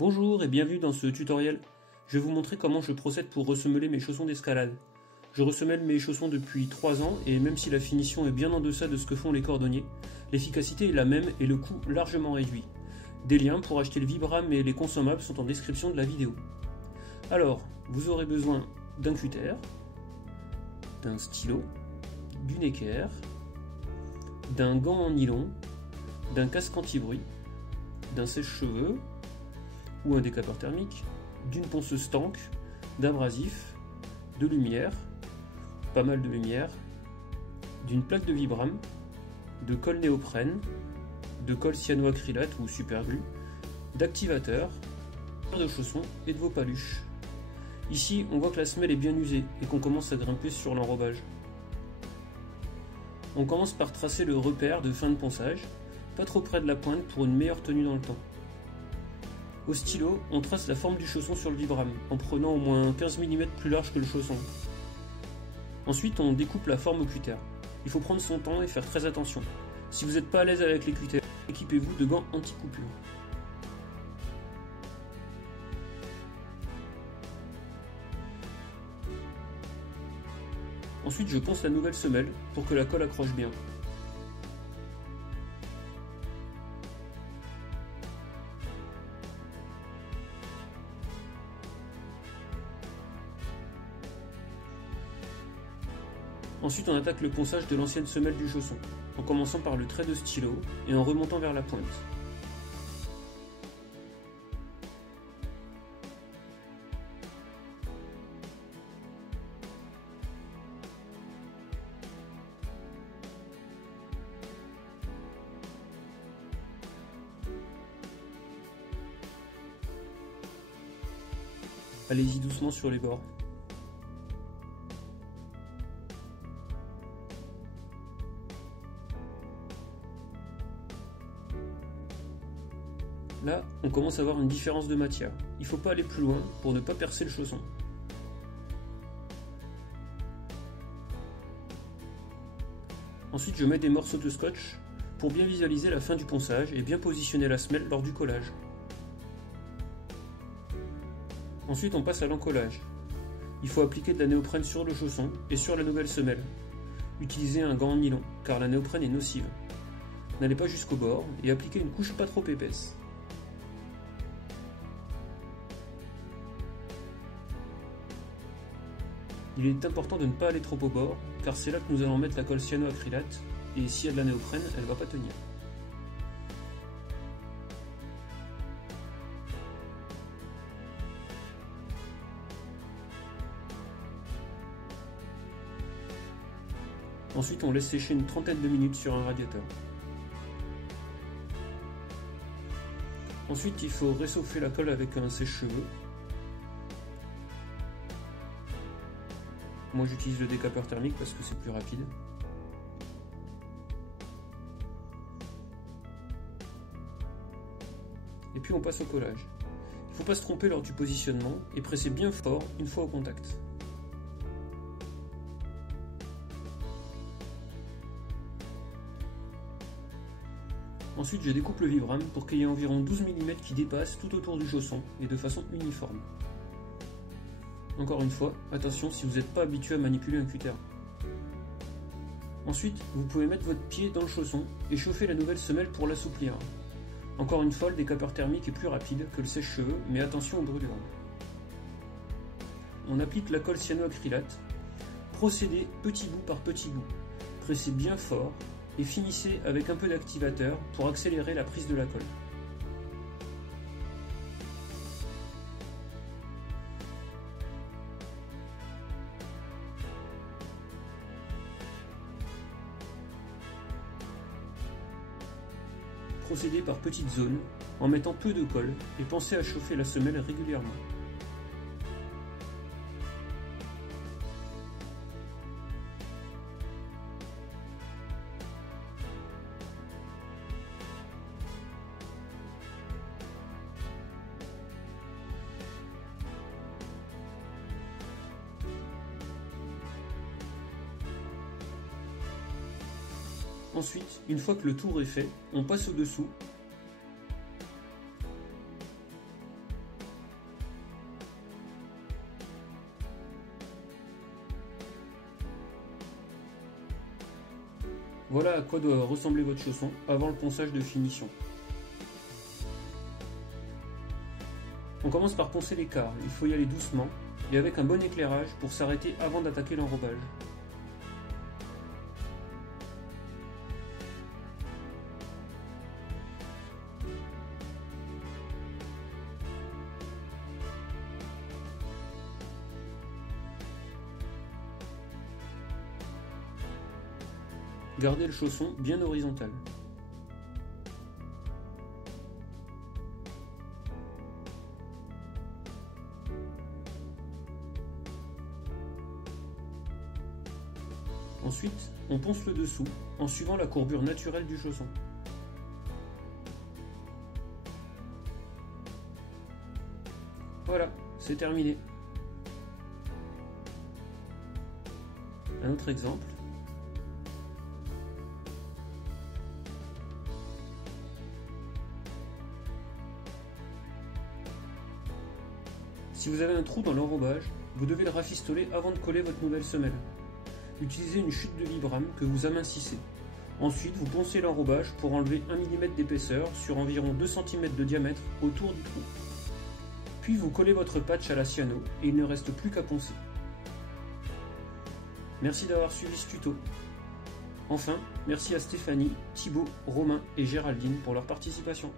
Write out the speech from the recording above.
Bonjour et bienvenue dans ce tutoriel. Je vais vous montrer comment je procède pour ressemeler mes chaussons d'escalade. Je ressemelle mes chaussons depuis 3 ans et même si la finition est bien en deçà de ce que font les cordonniers, l'efficacité est la même et le coût largement réduit. Des liens pour acheter le Vibram et les consommables sont en description de la vidéo. Alors, vous aurez besoin d'un cutter, d'un stylo, d'une équerre, d'un gant en nylon, d'un casque anti-bruit, d'un sèche-cheveux ou un décapeur thermique, d'une ponceuse tank, d'abrasif, de lumière, pas mal de lumière, d'une plaque de Vibram, de colle néoprène, de colle cyanoacrylate ou superglue, d'activateur, de chaussons et de vos paluches. Ici, on voit que la semelle est bien usée et qu'on commence à grimper sur l'enrobage. On commence par tracer le repère de fin de ponçage, pas trop près de la pointe pour une meilleure tenue dans le temps. Au stylo, on trace la forme du chausson sur le Vibram, en prenant au moins 15 mm plus large que le chausson. Ensuite, on découpe la forme au cutter. Il faut prendre son temps et faire très attention. Si vous n'êtes pas à l'aise avec les cutters, équipez-vous de gants anti-coupure. Ensuite, je ponce la nouvelle semelle pour que la colle accroche bien. Ensuite, on attaque le ponçage de l'ancienne semelle du chausson, en commençant par le trait de stylo et en remontant vers la pointe. Allez-y doucement sur les bords. Là, on commence à avoir une différence de matière. Il ne faut pas aller plus loin pour ne pas percer le chausson. Ensuite, je mets des morceaux de scotch pour bien visualiser la fin du ponçage et bien positionner la semelle lors du collage. Ensuite, on passe à l'encollage. Il faut appliquer de la néoprène sur le chausson et sur la nouvelle semelle. Utilisez un gant en nylon, car la néoprène est nocive. N'allez pas jusqu'au bord et appliquez une couche pas trop épaisse. Il est important de ne pas aller trop au bord, car c'est là que nous allons mettre la colle cyanoacrylate, et s'il y a de la néoprène, elle ne va pas tenir. Ensuite, on laisse sécher une trentaine de minutes sur un radiateur. Ensuite, il faut réchauffer la colle avec un sèche-cheveux. Moi j'utilise le décapeur thermique parce que c'est plus rapide. Et puis on passe au collage. Il ne faut pas se tromper lors du positionnement et presser bien fort une fois au contact. Ensuite je découpe le Vibram pour qu'il y ait environ 12 mm qui dépassent tout autour du chausson et de façon uniforme. Encore une fois, attention si vous n'êtes pas habitué à manipuler un cutter. Ensuite, vous pouvez mettre votre pied dans le chausson et chauffer la nouvelle semelle pour l'assouplir. Encore une fois, le décapeur thermique est plus rapide que le sèche-cheveux, mais attention aux brûlures. On applique la colle cyanoacrylate. Procédez petit bout par petit bout. Pressez bien fort et finissez avec un peu d'activateur pour accélérer la prise de la colle. Procédez par petites zones, en mettant peu de colle, et pensez à chauffer la semelle régulièrement. Ensuite, une fois que le tour est fait, on passe au-dessous Voilà à quoi doit ressembler votre chausson avant le ponçage de finition. On commence par poncer l'écart, il faut y aller doucement et avec un bon éclairage pour s'arrêter avant d'attaquer l'enrobage. Gardez le chausson bien horizontal. Ensuite, on ponce le dessous en suivant la courbure naturelle du chausson. Voilà, c'est terminé. Un autre exemple. Si vous avez un trou dans l'enrobage, vous devez le rafistoler avant de coller votre nouvelle semelle. Utilisez une chute de vibram que vous amincissez. Ensuite, vous poncez l'enrobage pour enlever 1 mm d'épaisseur sur environ 2 cm de diamètre autour du trou. Puis vous collez votre patch à la cyano et il ne reste plus qu'à poncer. Merci d'avoir suivi ce tuto. Enfin, merci à Stéphanie, Thibaut, Romain et Géraldine pour leur participation.